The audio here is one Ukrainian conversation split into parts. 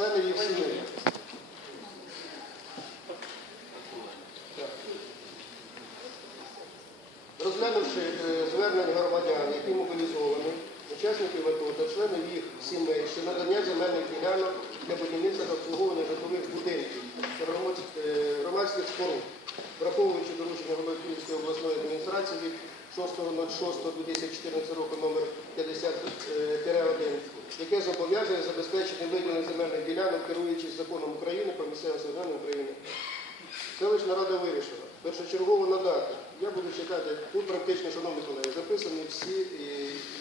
членів їх сімей. Розглянувши е, звернення громадян, які мобілізовані, учасників АТО та членів їх сімей, що надання земельних ділянок для будівництва та обслуговування житлових будинків е, громадських споруд, враховуючи доручення голови Київської обласної адміністрації від 6.06.2014 року номер 50-1, яке зобов'язує забезпечити виділення земельних ділянок, керуючись законом України про місцеве самоврядування України. Селищна рада вирішила першочергово надати. Я буду читати, тут практично, шановні колеги, записані всі е,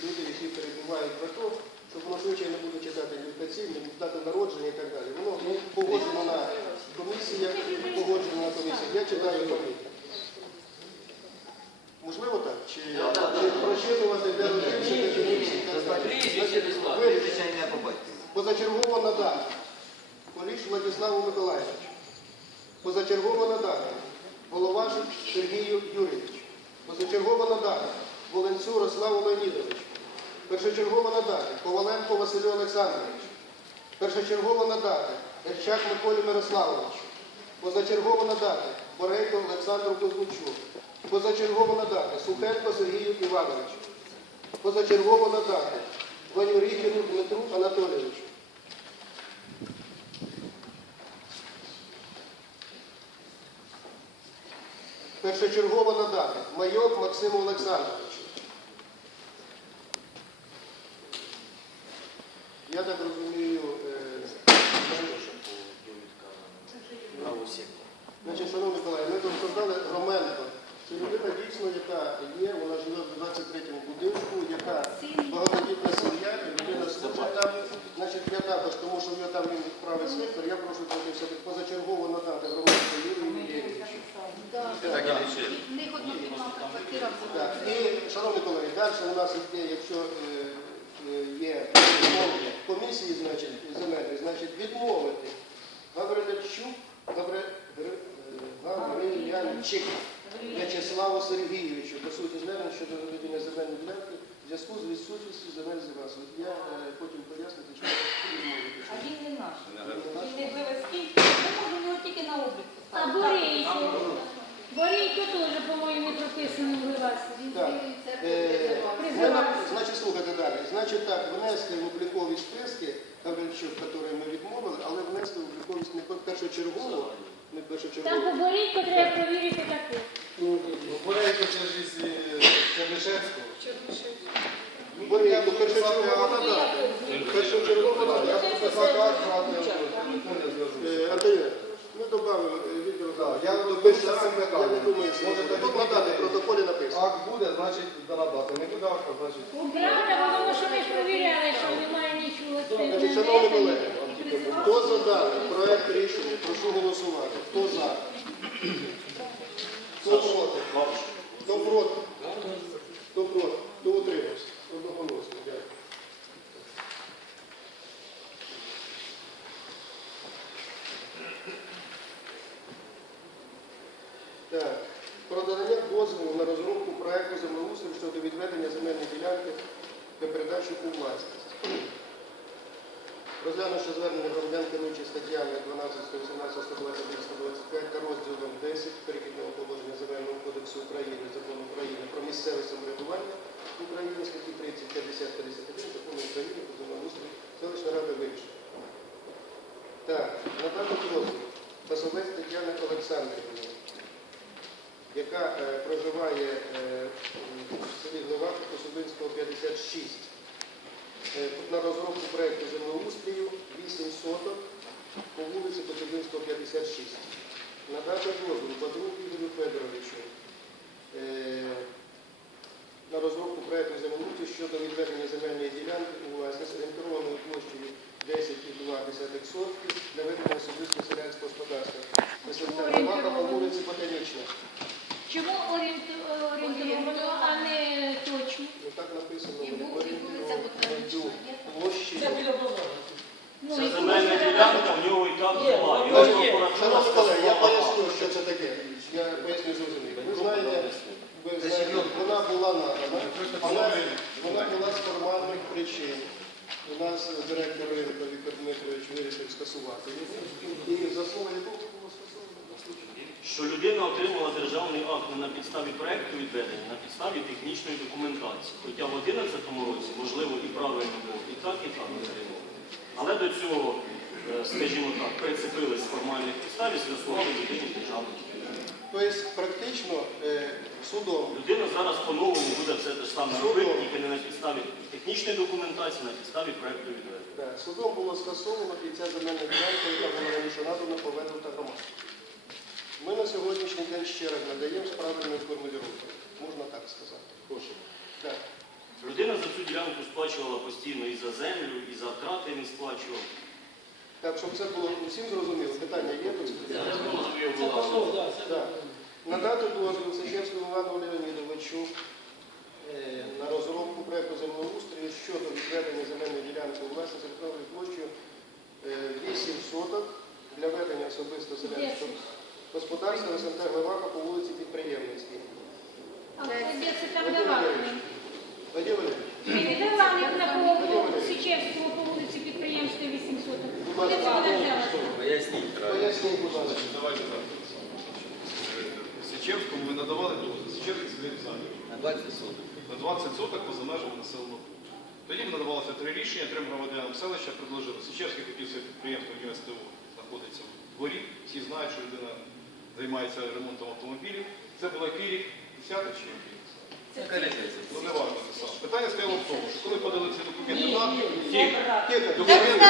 люди, які перебувають в АТО, щоб воно швидше не буду читати ні локаційні, дати народження і так далі. Воно ну, погоджено на комісіях, погоджено на комісіях. Я читаю фамілії. Можливо так? Чи, чи прочитувати для розрішення комісії? І так далі? Значить, вирішено. Позачергово надати. Поліш Владиславу Миколаївичу. Позачергово надати. Головашик Сергію Юрійовичу. Позачергово надати. Волинцю Рославу Леонідовичу. Першочергово надати. Коваленко Василю Олександровичу. Першочергово надати. Ерчак Миколі Мирославовичу. Позачергово надати. Борейко Олександру Кузьмичу. Позачергово надати. Сухенко Сергію Івановичу. Позачергово надати. Ванюріхіну Дмитру Анатолійовичу. Першочергово надати майор Максиму Олександровичу. Я так розумію, е, значить, шановні колеги, ми тут создали Роменко. Це людина дійсно, яка є, вона живе в 23-му будинку, яка багатодітна сім'я, і людина служить там. Значить, я також, тому що в нього там він правий сектор, я прошу трохи все позачергово надати Роменко Юрію Євгеновичу. В них однокімнатна квартира була. Так, і, шановні колеги, далі у нас є, якщо е, е, є відмови комісії, значить, земельної, значить, відмовити Гаврилячук, Гаври, Гри- е, Гаврилянчик В'ячеславу Сергійовичу, по суті, звернення щодо ведення земельної ділянки в зв'язку з відсутністю земель з вас. От Я е, потім пояснити, що відмовити. А він не наш. Він не вивезкий. Ми можемо його тільки на облік А поставити. Борейко? Борейко теж, по-моєму, не прописано в вас. Він Так. Е, ми, значить, слухайте далі. Значить так, внести в облікові списки Гаврильчук, які ми відмовили, але внести в облікові не першочергово, не Там першочергово. по Борейко треба провірити таке. Борейко це ж із е, Чернишевського. Борейко, першочергово надати. Першочергово надати. Я прописав так. Е, Антоніна, ми додамо відео. Так, я не думаю, що Можете тут надати, в протоколі написано. Акт буде, значить надати. Не буде акта, значить. Правда, тому що ми ж провіряли, що немає нічого. Значить, шановні колеги, хто за даний проект рішення, прошу голосувати. Хто за? Проти? Хто проти? Хто утримався? Одноголосно. Дякую. Так. Про надання дозволу на розробку проекту землеустрою щодо відведення земельної ділянки для передачі у власність. Розглянувши звернення громадян керуючи статтями 12, 118, 121, 125 та розділом 10 перехідного положення Земельного кодексу України, Закону України про місцеве самоврядування України, статті 30, 50, 51 Закону України про землеустрій, селищна рада вирішила. Так, надати дозвіл Пасовець Тетяни Олександрівни, яка е, проживає е, в селі Гловак Косубинського 56 е, на розробку проєкту землеустрію 8 соток по вулиці Косубинського 56. Надати дозвіл Бадрук Ігорю Федоровичу е, на розробку проєкту землеустрію щодо відведення земельної ділянки у власність орієнтованою площею 10,2 сотки для ведення особистого селянського господарства. Селищна Гловака по вулиці Ботанічна. Чому орієнтовано, а не точно? Ну так написано, І вони вулиця орієнтовно Ботанічна на є. площі. Ну, Ця земельна ділянка в нього і так була. Шановні колеги, я поясню, що це таке. Я поясню зрозуміло. Ви знаєте, вона була надана, вона, вона була з формальних причин. У нас директор ринку Віктор Дмитрович вирішив скасувати. І за якого було скасовано? Що людина отримала державний акт не на підставі проекту відведення, на підставі технічної документації. Хоча в 2011 році, можливо, і правильно було, і так, і так отримав. Але до цього, е, скажімо так, прицепились з формальних підстав і скасували людині державний. Тобто практично е, судом Людина зараз по-новому буде все те ж саме Судом. робити, тільки не на підставі технічної документації, на підставі проекту відведення. Судом було скасовано і ця земельна ділянка, яка була раніше надана, повернута громаді. Ми на сьогоднішній день ще раз надаємо з правильною формулювання. Можна так сказати. Прошу. Так. Людина за цю ділянку сплачувала постійно і за землю, і за втрати він сплачував. Так, щоб це було усім зрозуміло, питання є тут? Так. Надати дозвіл Сечевському Івану Леонідовичу е, на розробку проекту землеустрою щодо відведення земельної ділянки у власність електронною площею е, 8 соток для ведення особисто селянського господарства СМТ Глевака по вулиці Підприємницькій. Але де це там давали? Вадим Валерійович, давали на Сичевському по вулиці підприємства 800? Куди це вона взялася? Поясніть будь ласка. Давайте так. Січевському ми надавали дозвіл. Січевський збір замір. На 20 соток. На 20 соток поза межами населеного пункту. Тоді ми надавалося три рішення, трьом громадянам селища предложили. Січевський хотів це підприємство ЮСТО знаходиться в дворі. Всі знають, що людина займається ремонтом автомобілів. Це був який рік? 10 чи? Ну не важливо це саме. Питання стояло в тому, що коли подали ці документи Ні, на ні, Тихо. Тихо. Документи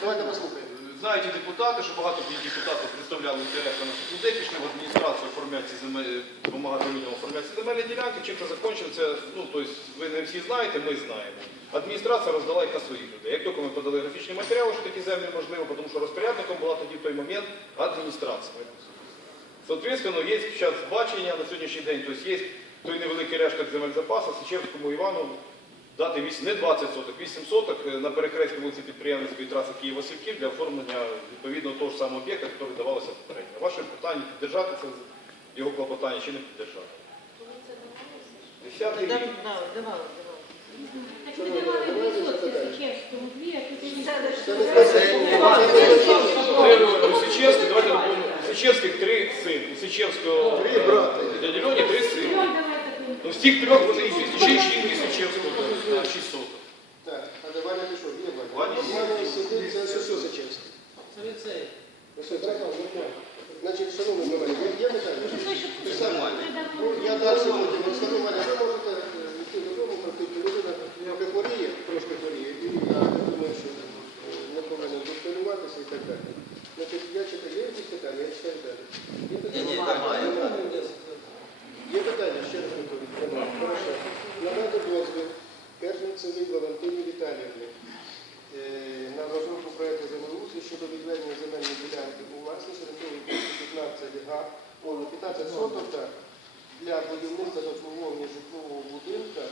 Давайте послухаємо. Знають і депутати, що багато депутатів представляли інтереси наших людей, пішли в адміністрацію оформляти ці земель, допомагати людям оформляти ці земельні ділянки. Чим це закінчилося, ну, тобто, ви не всі знаєте, ми знаємо. Адміністрація роздала їх на своїх людей. Як тільки ми подали графічні матеріали, що такі землі можливо, тому що розпорядником була тоді в той момент адміністрація. Соответственно, є зараз бачення на сьогоднішній день, тобто є той невеликий решток земель запасу Січевському Івану дати 8, не 20 соток, 8 соток е, на перехресті вулиці підприємницької траси Київ-Васильків для оформлення відповідно того ж самого об'єкта, який давалося попередньо. Ваше питання піддержати це його клопотання чи не піддержати? Десятий рік. Так давали 200 Сичевському, дві, а тут і Це не Це У Січевських, давайте напомню, у три сини, у Січевського Три брати. дяді Льоні три сини. Ну, всіх трьох вони і ще й жінки Січевського на 6 соток. Так, а давай Ваня пішов. Є Ваня. Ваня сидить, це все Сечевський. Це ліцей. цей. Все, брехав, нормально. Значить, шановний Ваня? Той, що тут Ну, я далі потім шановний Ваня, ви можете е, йти додому, практично людина трохи хворіє, трошки хворіє, і я думаю, що е, не повинен тут хвилюватися і так далі. Значить, я читаю, є якісь питання, я читаю далі. Є Ні, ні, питання? немає. Є питання, ще раз повторюю. Немає. Хорошо. Надати дозвіл Керженцевій Валентині Віталіївні е, на розробку проєкту землеустрою щодо відведення земельної ділянки у власність орієнтовної площі 15 га, о, не 15 соток для будівництва обслуговування житлового будинка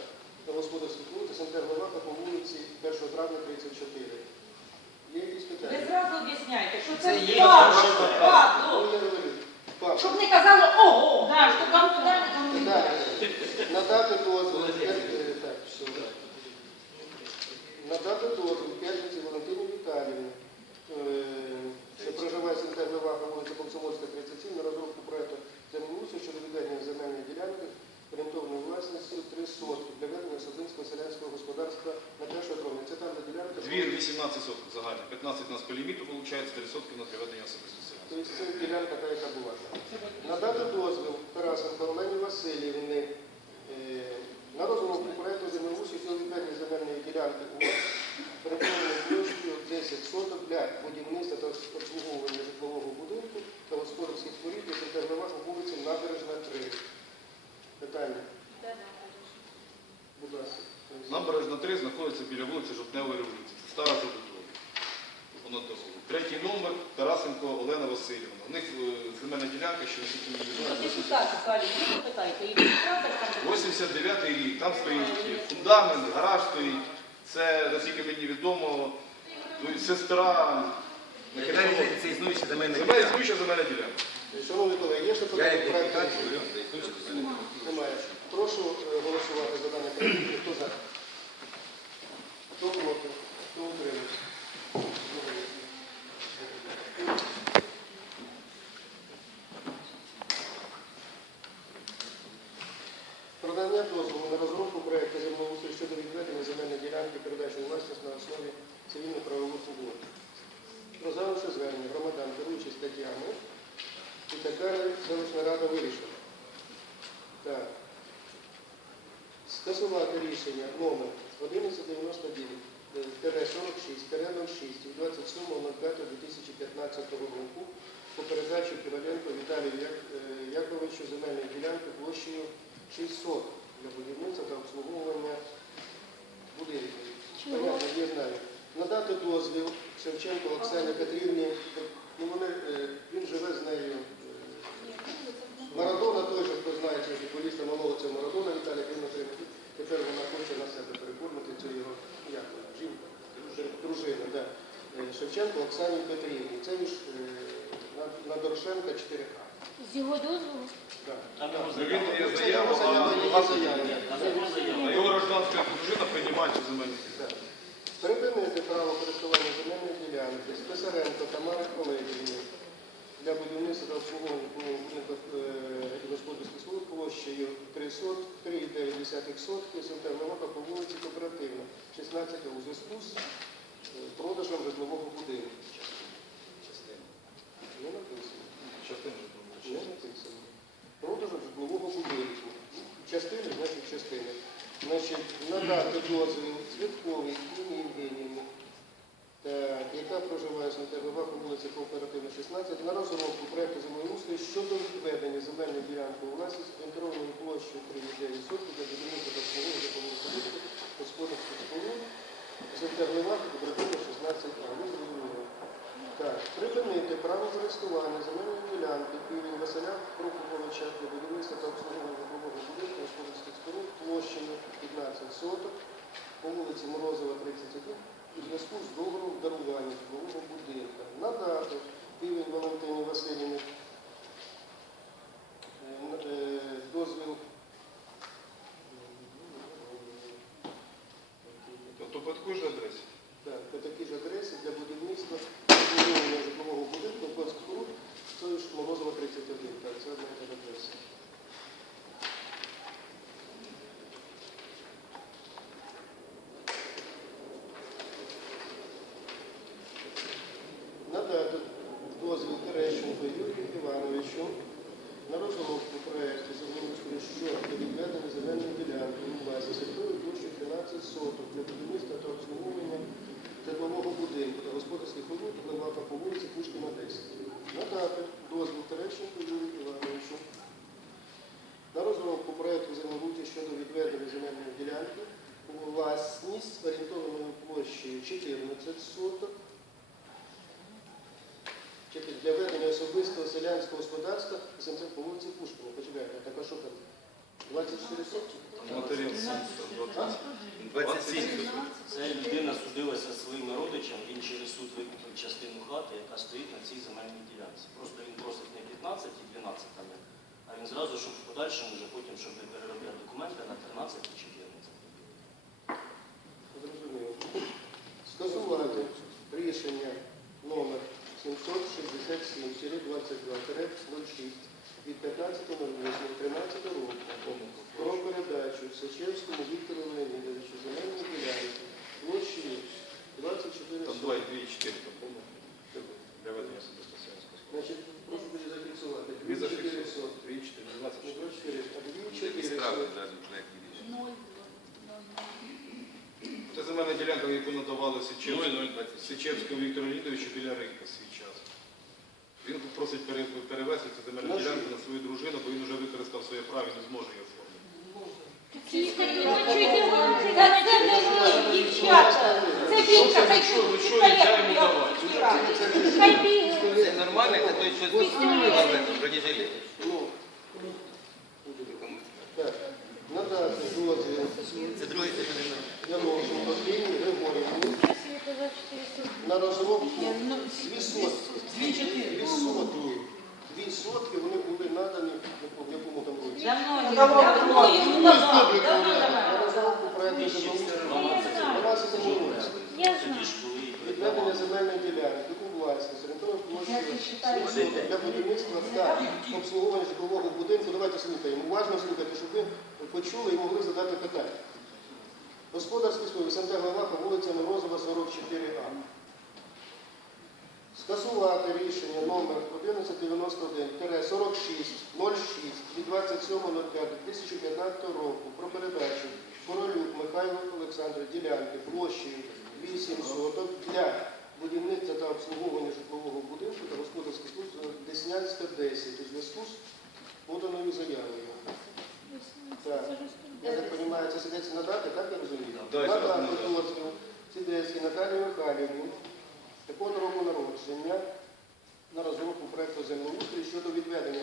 та господарських вулиць СНТ Главака по вулиці 1 травня 34. Є якісь питання? Ви зразу об'ясняйте, що Це це є ваше Ну, ну, я говорю, пап, щоб не казали ого, да, що кому не Так, далі. надати дозвіл, е, так, все. Надати дозвіл П'ятниці Валентині Віталіївні, е, що проживає в вулиця Комсомольська, 37, на розробку проекту землеустрою щодо відведення земельної ділянки орієнтовної власності 3 сотки для ведення Садинського селянського господарства на першу дроні. Це там, де ділянка... Двір 18 соток загально, 15 у нас по ліміту, виходить, 3 сотки на приведення особистого селянства. Тобто це ділянка та, яка була. Надати дозвіл Тарасенко Олені Васильівни е, на розробку проекту землеустрою щодо відведення земельної ділянки у переконаною площею 10 соток для будівництва та обслуговування житлового будинку та господарських спорід, які термінах у вулиці Набережна 3. Питання, будь ласка. Набережна 3 знаходиться біля вулиці Жовтневої революції. Це стара забудова. Воно дозволу. Третій номер Тарасенко Олена Васильівна. У них е, земельна ділянка, що Ну, відомо, депутати, Салі, ви питаєте, і депутати там... 89 рік, там стоїть фундамент, гараж стоїть. Це, наскільки мені відомо, сестра. Це існуюча земельна ділянка. існуюча земельна ділянка. Шановні колеги, є ще питання? Немає. Прошу е, голосувати за дане питання. Хто за? Хто проти? Хто утримався? Продання дозволу на розробку проєкту земного землеустрою щодо відведення земельної ділянки передачі власності на основі цивільно-правових угод. Розглянувши звернення громадян, керуючись статтями, і така селищна рада вирішила. Так. Скасувати рішення номер 46 06 від 27.05.2015 року по передачі Кироленко Віталію е, Яковичу земельної ділянки площею 600 для будівництва та обслуговування будинків. Понятно, я знаю. Надати дозвіл Шевченко Оксані Петрівні. Ну, вони, е, він живе з нею. е, Марадона той же, хто знає цього футболіста малого, це Марадона Віталій Кривнокрив. Тепер вона хоче на себе переформити цю його як вона, жінка, дружина. Да. Е, Шевченко Оксані Петрівні. Це ж е, на- на Дорошенка 4К. З його дозволу? Да. Там його Ну, Він заява. є Це заява, його заява, а є вас- заява. Там його а заява. його гражданська дружина приймає цю земельну Так. Припинити право користування земельної ділянки Списаренко Тамари Олегівни для будівництва та обслуговування будинку господарських служб площею 3,9 сотки Сентернова по вулиці Кооперативна, 16 у зв'язку з е, продажем житлового будинку. Не написано. Не написано. Продажем житлового будинку. Частини, значить частини. Значить, надати дозвіл Цвітковій Інні Євгенівні, яка проживає в Сантернова по вулиці Кооперативна, 16, на розробку проекту землеустрою щодо відведення земельної ділянки у власність орієнтованою площею 3,9 сотки для будівництва та обслуговування житлового будинку господарських споруд Сантернова Кооперативна, 16 а. Ну, зрозуміло. Так, припинити право користування земельної ділянки півень Василя Прокоповича для будівництва та обслуговування житлового будинку господарських споруд площею 15 соток по вулиці Морозова, 31 у зв'язку з договором дарування житлового будинку. Надати півень Валентині Васильівні е, е, дозвіл Тобто під же адресі. Так, по такій ж адресі для будівництва обслуговування житлового будинку Конських споруд, це ж Морозова 31. Так, це одна і та ж адреса. Надати дозвіл Терещенко Юрію Івановичу на розробку проєкту землеустрою щодо відведення земельної ділянки у власність якої площею 13 соток для будівництва та обслуговування житлового будинку та господарських робіт Левака по вулиці Пушкіна 10. Надати дозвіл Терещенко Юрію Івановичу на розробку проєкту землеустрою щодо відведення земельної ділянки у власність орієнтованою площею 14 соток Чекай, для ведення особистого селянського господарства СМЦ по вулиці Пушкіна. Почекайте, так а що там? 24 сотки? Матеріал. 27. Це людина судилася зі своїми родичами, він через суд викупив частину хати, яка стоїть на цій земельній ділянці. Просто він просить не 15 і 12 там, а він зразу, щоб в подальшому вже потім, щоб не переробляти документи на 13 і 14. Зрозуміло. Скасувати рішення номер 767-22-06 від 15.08.13 року про передачу Сечевському Віктору Леонідовичу земельної ділянки площею 24 Там 2 і 2 і 4, там повно. Для ведення особисто сенсу. Значить, прошу буде зафіксувати. 2400. 400. 2 4, 24. А 2400. 400. Ділянка, Сичевському, Віктору Леонідовичу біля ринку свій час. Він просить пере- перевести цю земельну ділянку на свою дружину, бо він вже використав своє право і не зможе її оформити. Це дівчата. Це бігає. Це нормально, це той, що Ну, надати дозвіл Це другий це не нормально. Яношенко Ірині на розробку дві сотки. Дві сотки. Дві сотки вони були надані в якому там році. Давно, давно, давно, давно На розробку проєкту 12 році. Я знаю відведення земельної ділянки, яку власність, орієнтовно площу для будівництва та обслуговування житлового будинку. Давайте слухаємо. Уважно слухайте, щоб ви почули і могли задати питання. Господарський спів СНТ Главаха, вулиця Морозова, 44А. Скасувати рішення номер 1191-4606 06 від 27.05.2015 року про передачу королюк Михайло Олександру ділянки площею 8 соток для будівництва та обслуговування житлового будинку та господарських служб Деснянська 10 у зв'язку з поданою заявою. Так. Я так розумію, це сидеться на дати, так я розумію? Да, На зараз дату на дату. дозвіл Сидецькій такого року народження на розробку проєкту землеустрою щодо відведення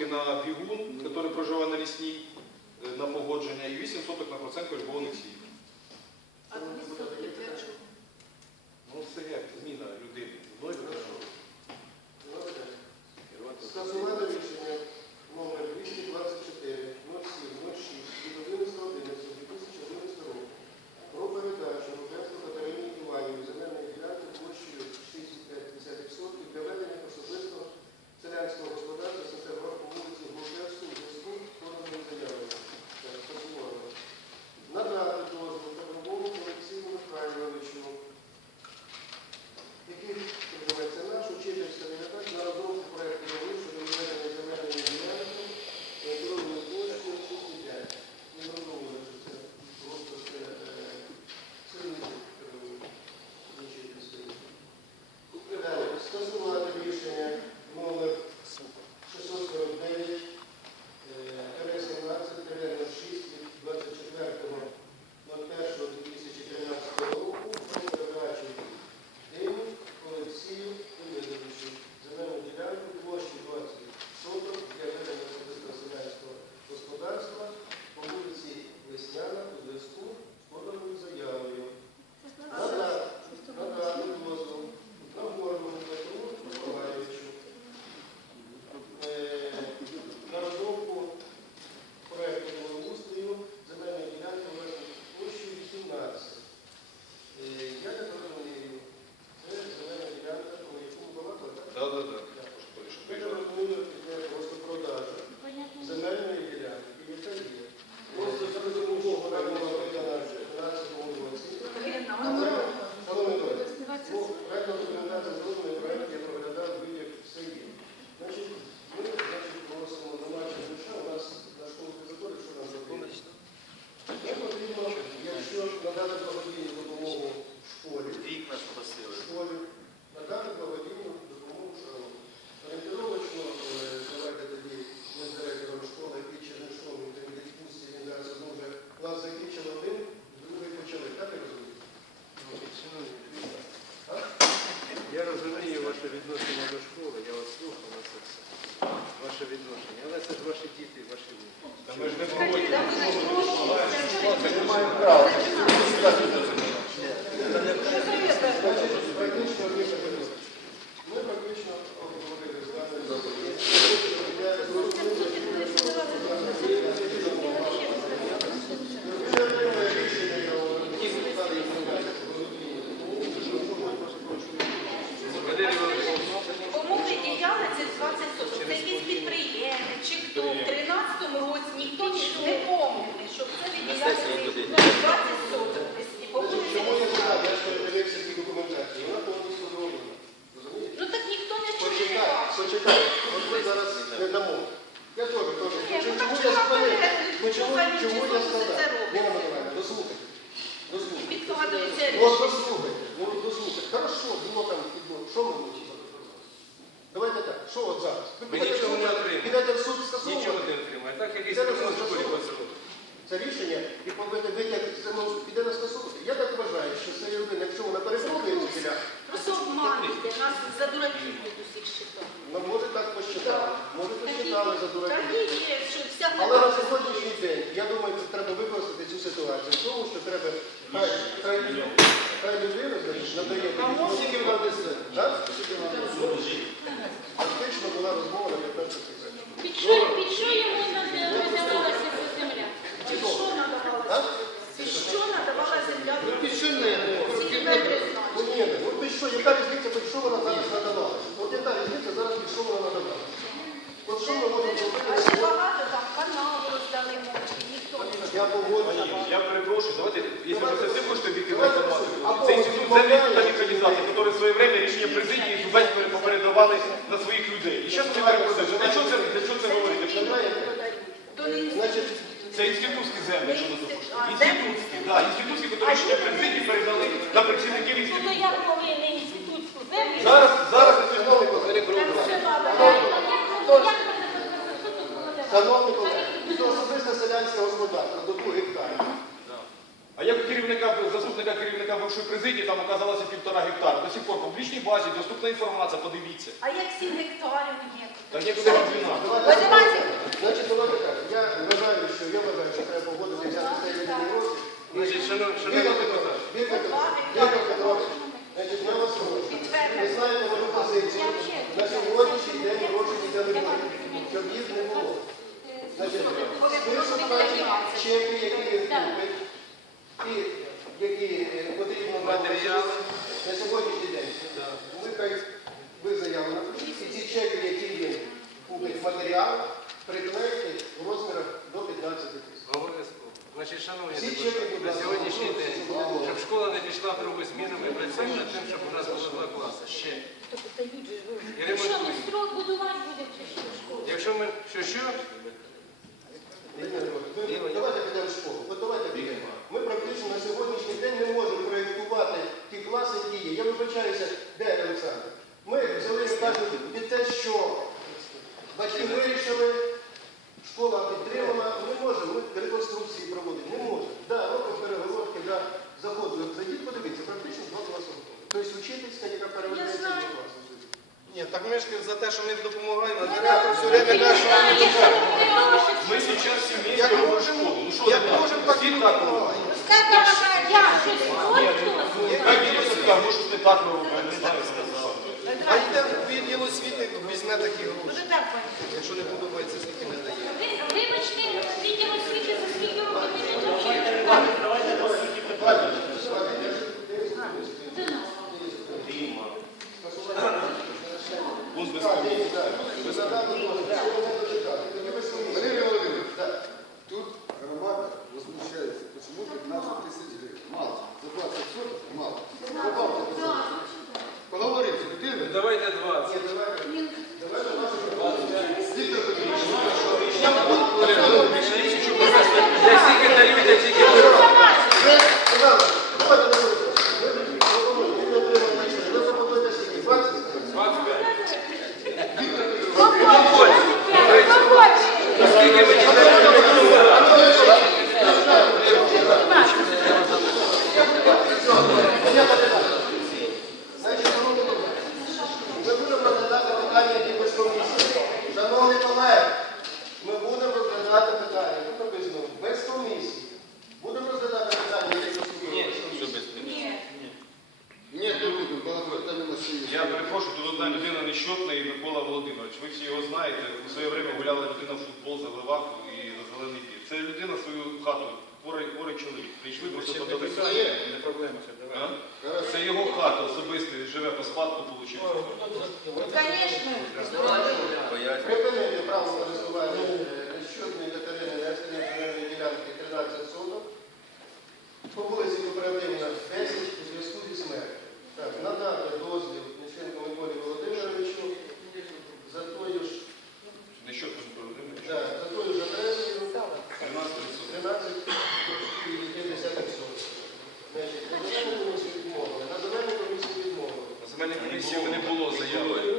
сотки на бігун, який проживає на лісні, е, на погодження, і 8 соток на Проценкович за дураків. Але на сьогоднішній день, я думаю, що треба використати цю ситуацію в тому, що треба хай, хай, хай людина значить, надає скільки вона несе. Фактично була розмова на 15 секунд. Під що, під що йому над- надавалася ця земля? Чи що надавалося? Так? Чи що надавала земля? Ну під що не? Ну ні, ну під що, яка різниця, під що вона зараз надавалася? От яка різниця зараз під що вона надавалася? От що ми можемо А ще багато там канал роздали мовчки, ніхто не Я погоджую. Я перепрошую, давайте, якщо ви це хочете об'єктивну Давайте інформацію, або це інститут землі та механізації, який в своє время рішення президії весь попередавали на своїх людей. І зараз вони перепродають. Для чого це, для чого це говорити? То не Значить, Це інститутські землі, якщо не допустимо. Інститутські, так, інститутські, які рішення президії передали на працівників Ну то інституту. як не інститутську землю? зараз, зараз, шановні колеги, Шановні колеги, це особисте селянське господарство до 2 гектарів. А як у керівника, заступника керівника бившої президії, там оказалося півтора гектара. До сих пор в публічній базі доступна інформація, подивіться. А як 7 гектарів є? Та нікуди не 12. Значить, давайте так. Я вважаю, що я вважаю, що треба погодити взяти цей. Значить, шановні Петрович, Віктор Петрович, значить, я вас прошу. Ви знаєте мою позицію. На сьогоднішній день гроші ніде не буде, щоб їх не було. Значить, список наші чеки, які він купить, і які е, потрібно нам на сьогоднішній день. Ми хай ви заяву напишіть, і ці чеки, які він купить матеріал, приклеїти в розмірах до 15 тисяч. Обов'язково. Значить, шановні Всі депутати, чеки, будь на ласка, сьогоднішній день, щоб щоб школа змінами працюємо над тим, щоб у нас було два класи. Ще. І Що, ремонтуємо. строк будувати буде чи що? Якщо ми що-що, Давайте підемо в школу. От давайте підемо. Ми практично на сьогоднішній день не можемо проєктувати ті класи, які є. Я вибачаюся, де Олександр? Ми взяли, кажуть, під те, що батьки вирішили, школа підтримала, ми можемо, ми реконструкції проводити не можемо. Да, робимо переговорки, да, заходимо. Зайдіть, подивіться, практично два класи готові. Тобто учительська, яка переведеться в знаю. два класи. Ні, так ми ж за те, що ми допомагаємо, Ну, якщо ви не гроші, Ми зараз всі вместе Як робимо можемо, школу. Ну що як ви так? можемо, так і Всі так допомагаємо. робимо. я щось хочу. Хай ділиться так, не так робимо, я не знаю, сказав. А йде в відділ освіти, візьме такі гроші. Якщо не подобається, скільки не дає. Ви- Вибачте, відділ освіти за скільки років не навчили? Давайте по суті питання. До нас. Діма. Валерий Владимирович, тут громада возмущается, почему 15 тысяч гривен. Мало. За 20 соток мало. Поговорите с людьми. Давайте 20. Для всіх дарів, для всіх Ви, Іван, человек по спадку получил. Ну, ну, ну, ну, конечно. Припинити право користування щодної Катерини Несення земельної ділянки 13 соток. По вулиці Кооперативна 10 у зв'язку зі смертю. Так, надати дозвіл Ніченко Миколі Не було заяви.